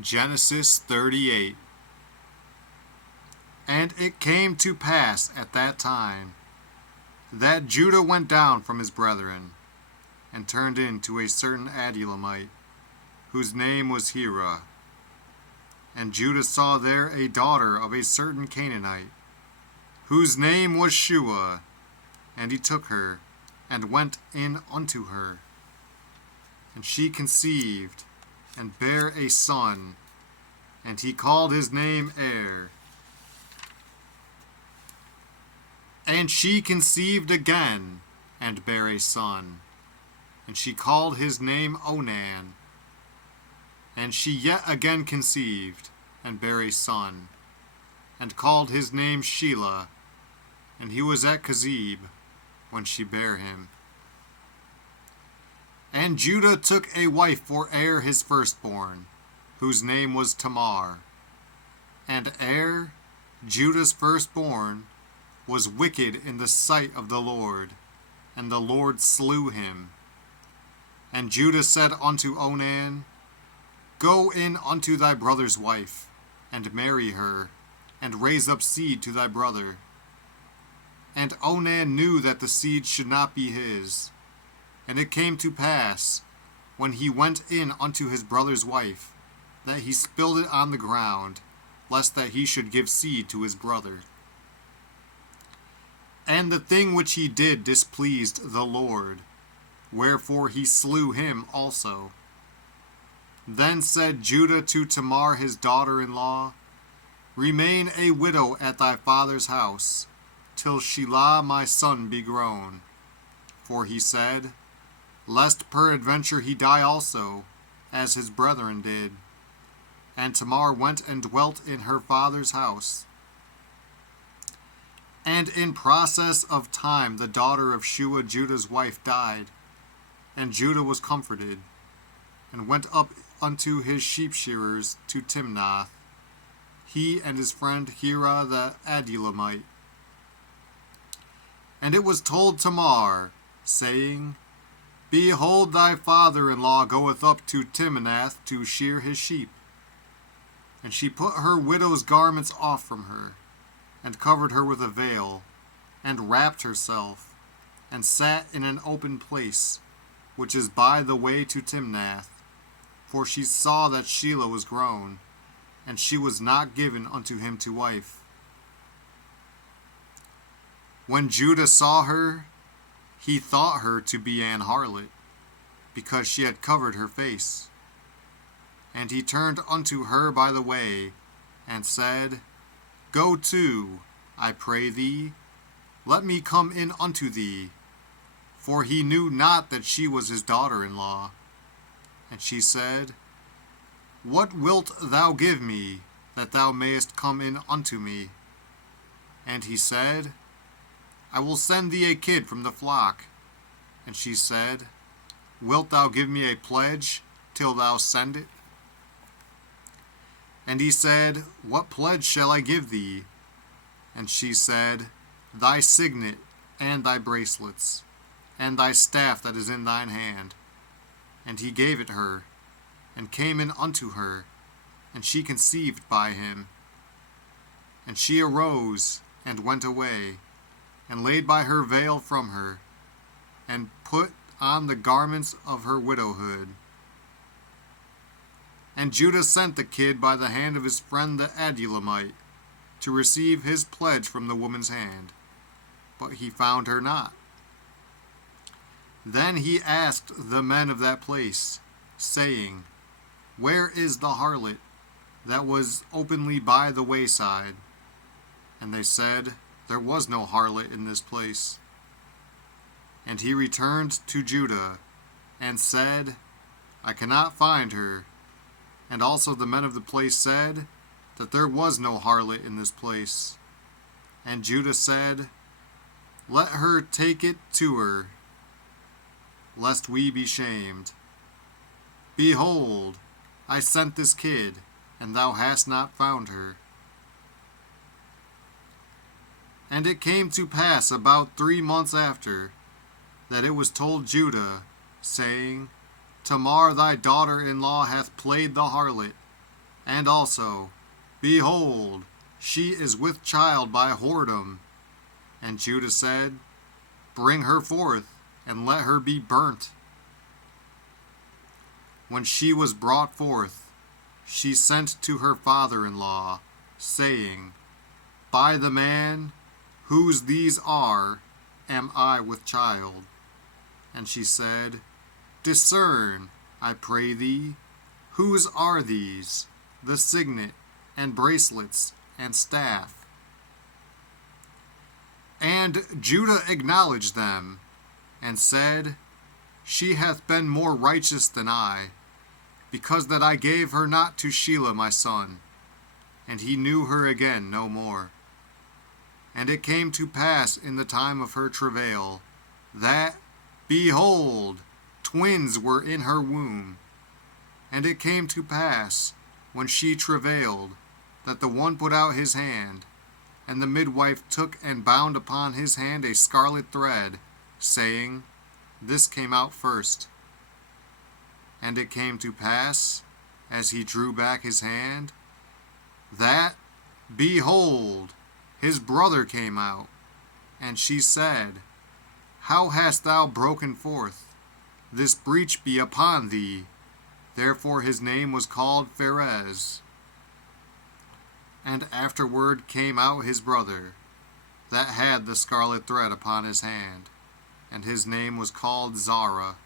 Genesis 38. And it came to pass at that time that Judah went down from his brethren, and turned into a certain Adullamite, whose name was Hira. And Judah saw there a daughter of a certain Canaanite, whose name was Shua, and he took her, and went in unto her. And she conceived, and bare a son, and he called his name Er. And she conceived again, and bare a son, and she called his name Onan. And she yet again conceived, and bare a son, and called his name Shelah. And he was at Kezib, when she bare him. And Judah took a wife for Er his firstborn, whose name was Tamar. And Er, Judah's firstborn, was wicked in the sight of the Lord, and the Lord slew him. And Judah said unto Onan, Go in unto thy brother's wife, and marry her, and raise up seed to thy brother. And Onan knew that the seed should not be his. And it came to pass, when he went in unto his brother's wife, that he spilled it on the ground, lest that he should give seed to his brother. And the thing which he did displeased the Lord, wherefore he slew him also. Then said Judah to Tamar his daughter-in-law, Remain a widow at thy father's house, till Shelah my son be grown. For he said, Lest peradventure he die also, as his brethren did. And Tamar went and dwelt in her father's house. And in process of time the daughter of Shua Judah's wife died, and Judah was comforted, and went up unto his sheep shearers to Timnath, he and his friend Hira the Adullamite. And it was told Tamar, saying, Behold, thy father-in-law goeth up to Timnath to shear his sheep. And she put her widow's garments off from her, and covered her with a veil, and wrapped herself, and sat in an open place, which is by the way to Timnath. For she saw that Shelah was grown, and she was not given unto him to wife. When Judah saw her, he thought her to be an harlot, because she had covered her face. And he turned unto her by the way, and said, Go to, I pray thee, let me come in unto thee. For he knew not that she was his daughter-in-law. And she said, What wilt thou give me, that thou mayest come in unto me? And he said, I will send thee a kid from the flock. And she said, Wilt thou give me a pledge till thou send it? And he said, What pledge shall I give thee? And she said, Thy signet, and thy bracelets, and thy staff that is in thine hand. And he gave it her, and came in unto her, and she conceived by him. And she arose, and went away, and laid by her veil from her, and put on the garments of her widowhood. And Judah sent the kid by the hand of his friend the Adullamite, to receive his pledge from the woman's hand, but he found her not. Then he asked the men of that place, saying, Where is the harlot that was openly by the wayside? And they said, There was no harlot in this place. And he returned to Judah, and said, I cannot find her. And also the men of the place said, that there was no harlot in this place. And Judah said, Let her take it to her, lest we be shamed. Behold, I sent this kid, and thou hast not found her. And it came to pass about 3 months after, that it was told Judah, saying, Tamar thy daughter-in-law hath played the harlot, And also, behold, she is with child by whoredom. And Judah said, Bring her forth, and let her be burnt. When she was brought forth, she sent to her father-in-law, saying, By the man whose these are, am I with child. And she said, Discern, I pray thee, whose are these, the signet, and bracelets, and staff? And Judah acknowledged them, and said, She hath been more righteous than I, because that I gave her not to Shelah my son. And he knew her again no more. And it came to pass in the time of her travail, that, behold, twins were in her womb. And it came to pass, when she travailed, that the one put out his hand, and the midwife took and bound upon his hand a scarlet thread, saying, This came out first. And it came to pass, as he drew back his hand, that, behold, his brother came out. And she said, How hast thou broken forth? This breach be upon thee. Therefore his name was called Pharez. And afterward came out his brother, that had the scarlet thread upon his hand, and his name was called Zara.